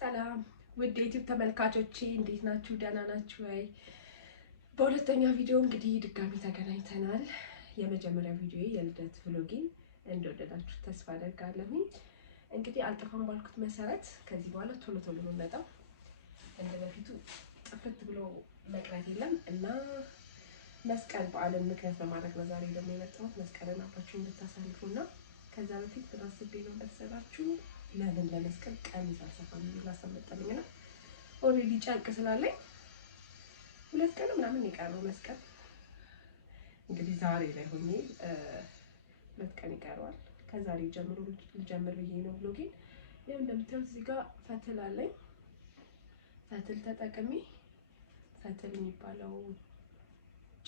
ሰላም ውድ ዩቲዩብ ተመልካቾቼ እንዴት ናችሁ? ደህና ናችሁ ወይ? በሁለተኛ ቪዲዮ እንግዲህ ድጋሚ ተገናኝተናል። የመጀመሪያ ቪዲዮ የልደት ቭሎጌን እንደወደዳችሁ ተስፋ አደርጋለሁ። እንግዲህ አልጠፋም ባልኩት መሰረት ከዚህ በኋላ ቶሎ ቶሎ ነው የምመጣው። እንደ በፊቱ ጥፍት ብሎ መቅረት የለም እና መስቀል በዓልን ምክንያት በማድረግ ነው ዛሬ ደግሞ የመጣሁት። መስቀልን አብራችሁ እንድታሳልፉና ከዛ በፊት ምን አስቤ ነው መሰላችሁ? ለምን ለመስቀል ቀሚስ አልሰፋም ላሰመጠልኝ ነው። ኦሬዲ ጨርቅ ስላለኝ 2 ቀን ምናምን የቀረው መስቀል እንግዲህ ዛሬ ላይ ሆኜ 2 ቀን ይቀረዋል። ከዛሬ ጀምሮ ልጀምር ብዬ ነው ብሎጌን። ያው እንደምታዩት እዚህ ጋር ፈትል አለኝ። ፈትል ተጠቅሜ ፈትል የሚባለው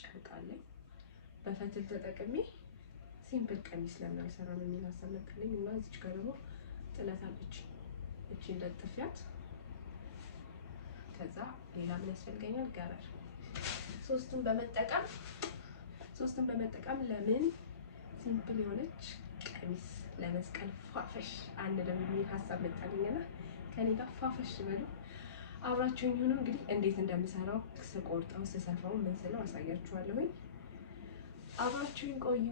ጨርቅ አለኝ። በፈትል ተጠቅሜ ሲምፕል ቀሚስ ለምን አልሰራም የሚል ሀሳብ መጣልኝ እና እዚች ጋር ደግሞ ጥለት አለች። እቺን ለጥፊያት ከዛ ሌላ ምን ያስፈልገኛል? ገረር። ሶስቱን በመጠቀም ለምን ሲምፕል የሆነች ቀሚስ ለመስቀል ፋፈሽ አንድ ደግሞ የሚል ሀሳብ መጣልኝና ከኔ ጋር ፋፈሽ በሉ አብራችሁኝ ሁኑ። እንግዲህ እንዴት እንደምሰራው ስቆርጠው ስሰፋው ምን ስለው አሳያችኋለሁ። አብራችሁኝ ቆዩ።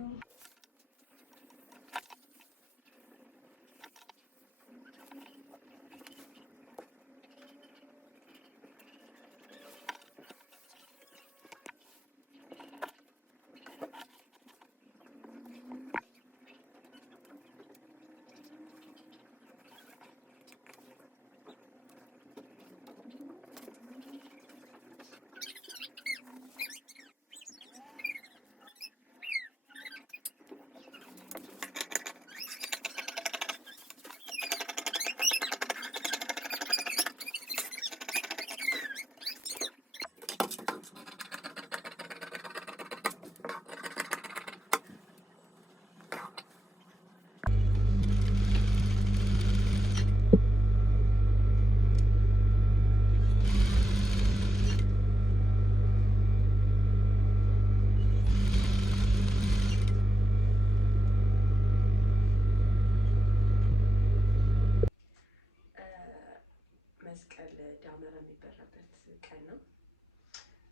መስቀል ዳመራ የሚበራበት ቀን ነው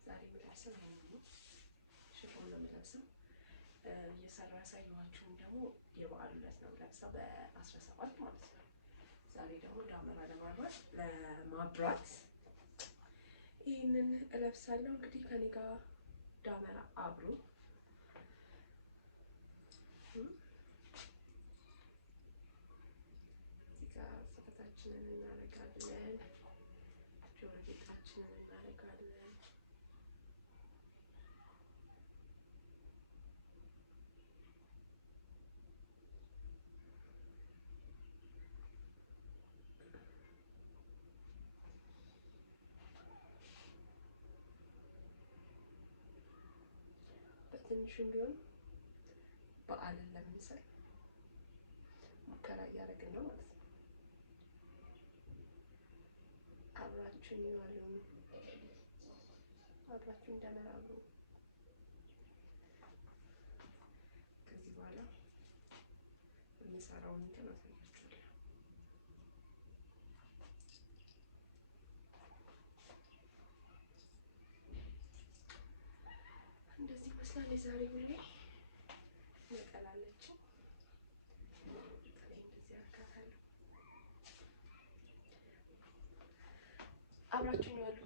ዛሬ። የምለብሰው ሽፎን ነው የምለብሰው። እየሰራ ያሳየኋችሁም ደግሞ የበዓሉ ዕለት ነው የምለብሰው በ17 ማለት ነው። ዛሬ ደግሞ ዳመራ ለማብራት ይህንን እለብሳለሁ። እንግዲህ ከኔ ጋር ዳመራ አብሮ እናደርጋለን። ጆሮ ጌጣችንን እናደርጋለን። በትንሹም ቢሆን በዓልን ለመምሰል ሙከራ እያደረግን ነው ማለት ነው። አብራችሁን ይዋሉ፣ አብራችሁን እንደመራሉ። ከዚህ በኋላ የሚሰራውን እንትን አሳያችኋለሁ። እንደዚህ ይመስላል የዛሬ ውሌ። ነጠላለች አብራችሁ ነው ያሉ።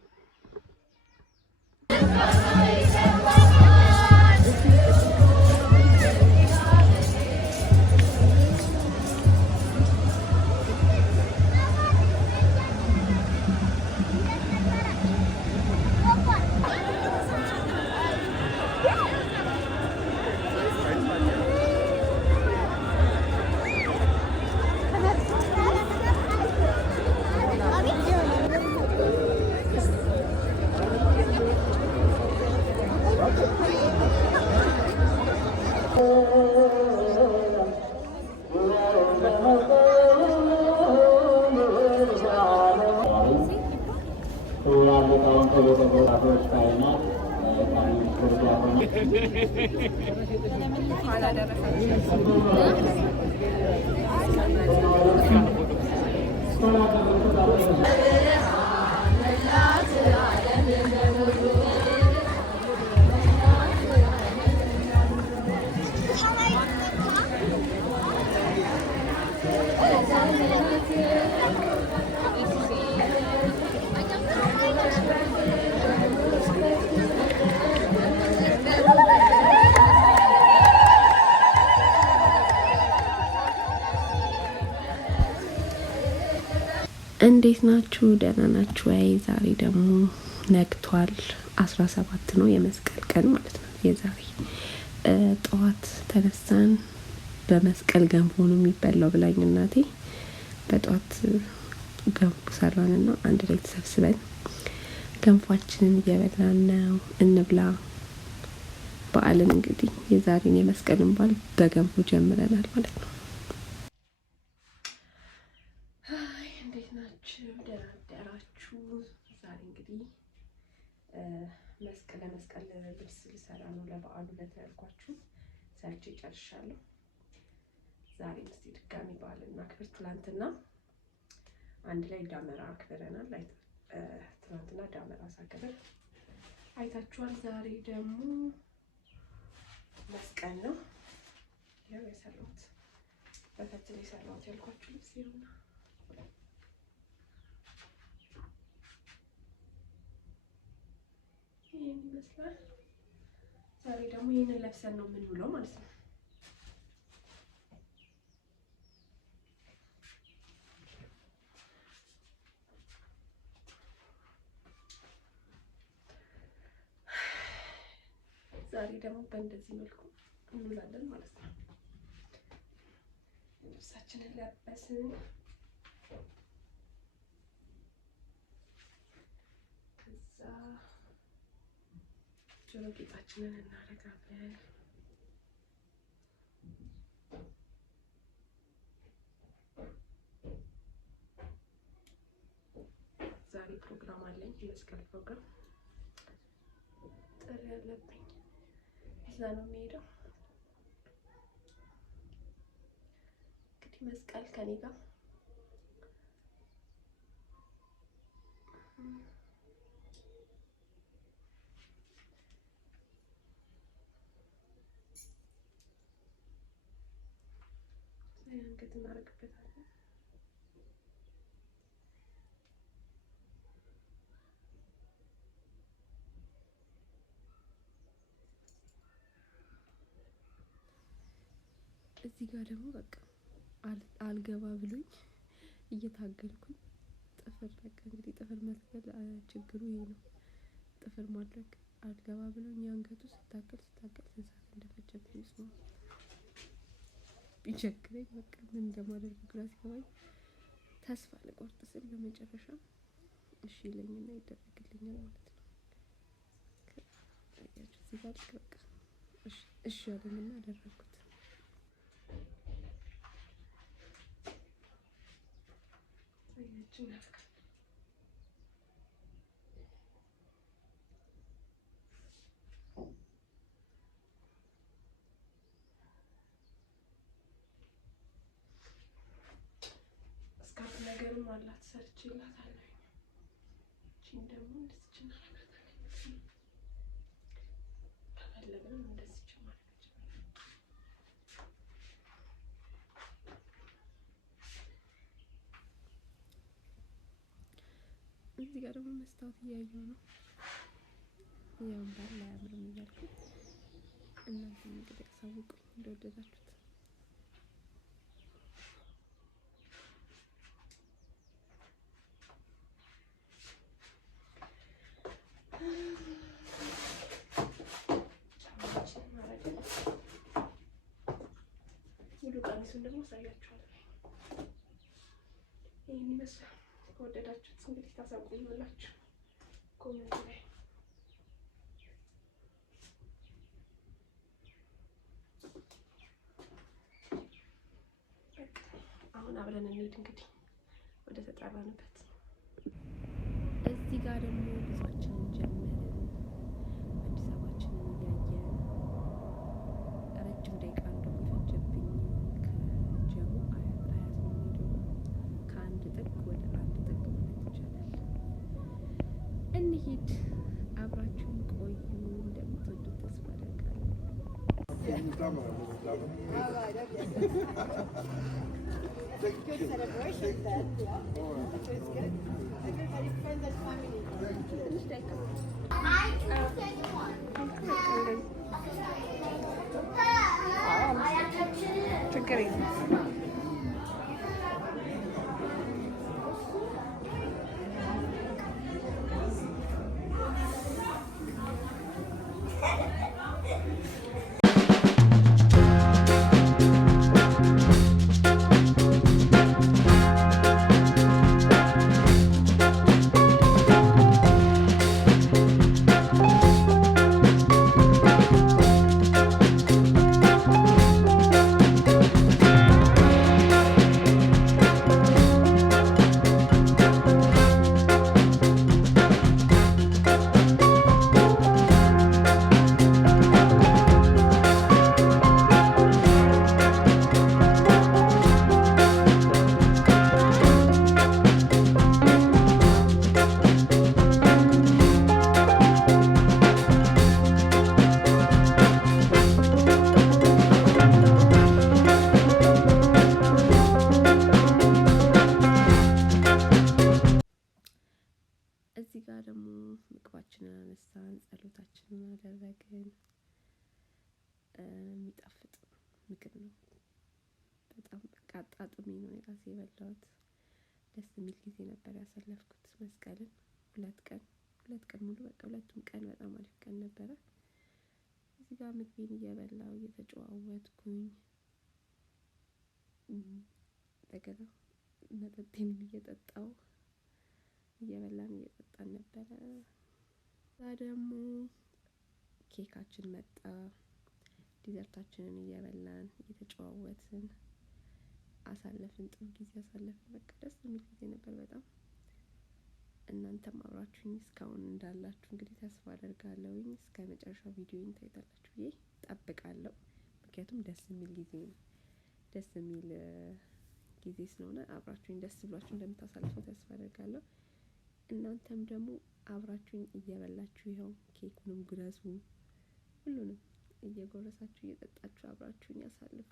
እንዴት ናችሁ? ደህና ናችሁ ወይ? ዛሬ ደግሞ ነግቷል። 17 ነው የመስቀል ቀን ማለት ነው። የዛሬ ጠዋት ተነሳን። በመስቀል ገንፎ ነው የሚበላው ብላኝ እናቴ። በጠዋት ገንፎ ሰራንና አንድ ላይ ተሰብስበን ገንፏችንን እየበላን ነው። እንብላ። በዓልን እንግዲህ የዛሬን የመስቀልን በዓል በገንፎ ጀምረናል ማለት ነው። ዛሬ እንግዲህ ለመስቀል ልብስ ልሰራ ነው። ለበዓሉ ለተያልኳችሁ ሰርቼ ጨርሻለሁ። ዛሬ እስቲ ድጋሚ በዓልና ክብር። ትናንትና አንድ ላይ ዳመራ አክብረናል። ትናንትና ዳመራ ሳከብር አይታችኋል። ዛሬ ደግሞ መስቀል ነው። ያው የሰራሁት በፈትል የሰራሁት ያልኳችሁ ልብስ ይሁንና ይሄን ይመስላል። ዛሬ ደግሞ ይሄንን ለብሰን ነው የምንውለው ማለት ነው። ዛሬ ደግሞ በእንደዚህ መልኩ እንውላለን ማለት ነው። ልብሳችንን ለበስን። ከዛ ጆሮ ጌጣችንን እናደርጋለን። ዛሬ ፕሮግራም አለኝ፣ የመስቀል ፕሮግራም ጥሪ ያለብኝ፣ እዛ ነው የሚሄደው። እንግዲህ መስቀል ከኔ ጋር አንገት እናደርግበታለን። እዚህ ጋር ደግሞ በቃ አልገባ ብሎኝ እየታገልኩኝ ጥፍር በቃ እንግዲህ ጥፍር መትከል ችግሩ ይሄ ነው። ጥፍር ማድረግ አልገባ ብሎኝ የአንገቱ ስታገል ስንት ሰዓት እንደፈጀብኝ ነው ቢቸግረኝ በቃ ምን እንደማደርግ ግራ ሲገባኝ ተስፋ ልቆርጥ ስል በመጨረሻ እሺ ይለኝና ይደረግልኛል ማለት ነው። ታያችሁ እዚህ ጋር በቃ እሺ አለኝና አደረኩት። ነገርም አላት ሰርቼላታለሁ። እቺን ደግሞ እንደዚህ እናደርጋታለን። ከፈለግንም እንደዚህ ማድረግ እዚህ ጋር ደግሞ መስታወት እያየሁ ነው። ያው ባል አያምርም እያልኩ እናንተ እንግዲህ አሳውቁኝ እንደወደዳችሁት። ሙሉ ቀሚሱን ደግሞ አሳያችኋለሁ። ይህን ይመስላል። ከወደዳችሁት እንግዲህ ታሳውቁኛላችሁ ኮሜንት ላይ። አሁን አብረን እንሂድ እንግዲህ ወደ ተጠራንበት። እዚህ ጋር ደግሞ ጉዟችንን ጀመርን። አዲስ አበባችንን እያየን ረጅም ደቂቃ እንደሚፈጀብኝ ከጀሙ አያት ነው ሄዶ ከአንድ ጥግ ወደ አንድ ጥግ እንሂድ። አብራችሁን ቆዩ። እንደምትወዱት ተስፋ አደርጋለሁ። ችግር የለም። እዚህ ጋር ደግሞ ምግባችንን አነሳን፣ ጸሎታችንን አደረግን። የሚጣፍጥ ምግብ ነው። በጣም በቃ አጣጥሜ ነው የራሴ የበላሁት። ደስ የሚል ጊዜ ነበር ያሳለፍኩት። መስቀልን ሁለት ቀን ሙሉ በቃ ሁለቱም ቀን በጣም አሪፍ ቀን ነበረ። እዚህ ጋር ምግቤን እየበላሁ እየተጨዋወትኩኝ እንደገና መጠጤን እየጠጣሁ እየበላን እየጠጣን ነበረ። እዛ ደግሞ ኬካችን መጣ። ዲዘርታችንን እየበላን እየተጨዋወትን አሳለፍን። ጥሩ ጊዜ አሳለፍን። በቃ ደስ የሚል ጊዜ ነበር በጣም። እናንተም አብራችሁኝ እስካሁን እንዳላችሁ እንግዲህ ተስፋ አደርጋለሁኝ። እስከ መጨረሻው ቪዲዮውን ታይታላችሁ ብዬ እጠብቃለሁ። ምክንያቱም ደስ የሚል ጊዜ ነው። ደስ የሚል ጊዜ ስለሆነ አብራችሁኝ ደስ ብሏችሁ እንደምታሳልፉ ተስፋ አደርጋለሁ። እናንተም ደግሞ አብራችሁኝ እየበላችሁ ይኸው ኬኩንም ጉረሱ፣ ሁሉንም እየጎረሳችሁ እየጠጣችሁ አብራችሁኝ ያሳልፉ።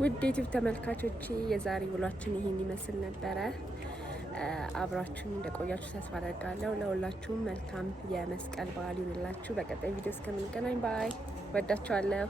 ውድ ዩቲዩብ ተመልካቾቼ የዛሬ ውሏችን ይሄን ይመስል ነበረ። አብራችሁን እንደቆያችሁ ተስፋ አደርጋለሁ። ለሁላችሁም መልካም የመስቀል በዓል ይሁንላችሁ። በቀጣይ ቪዲዮ እስከምንገናኝ ባይ። ወዳችኋለሁ።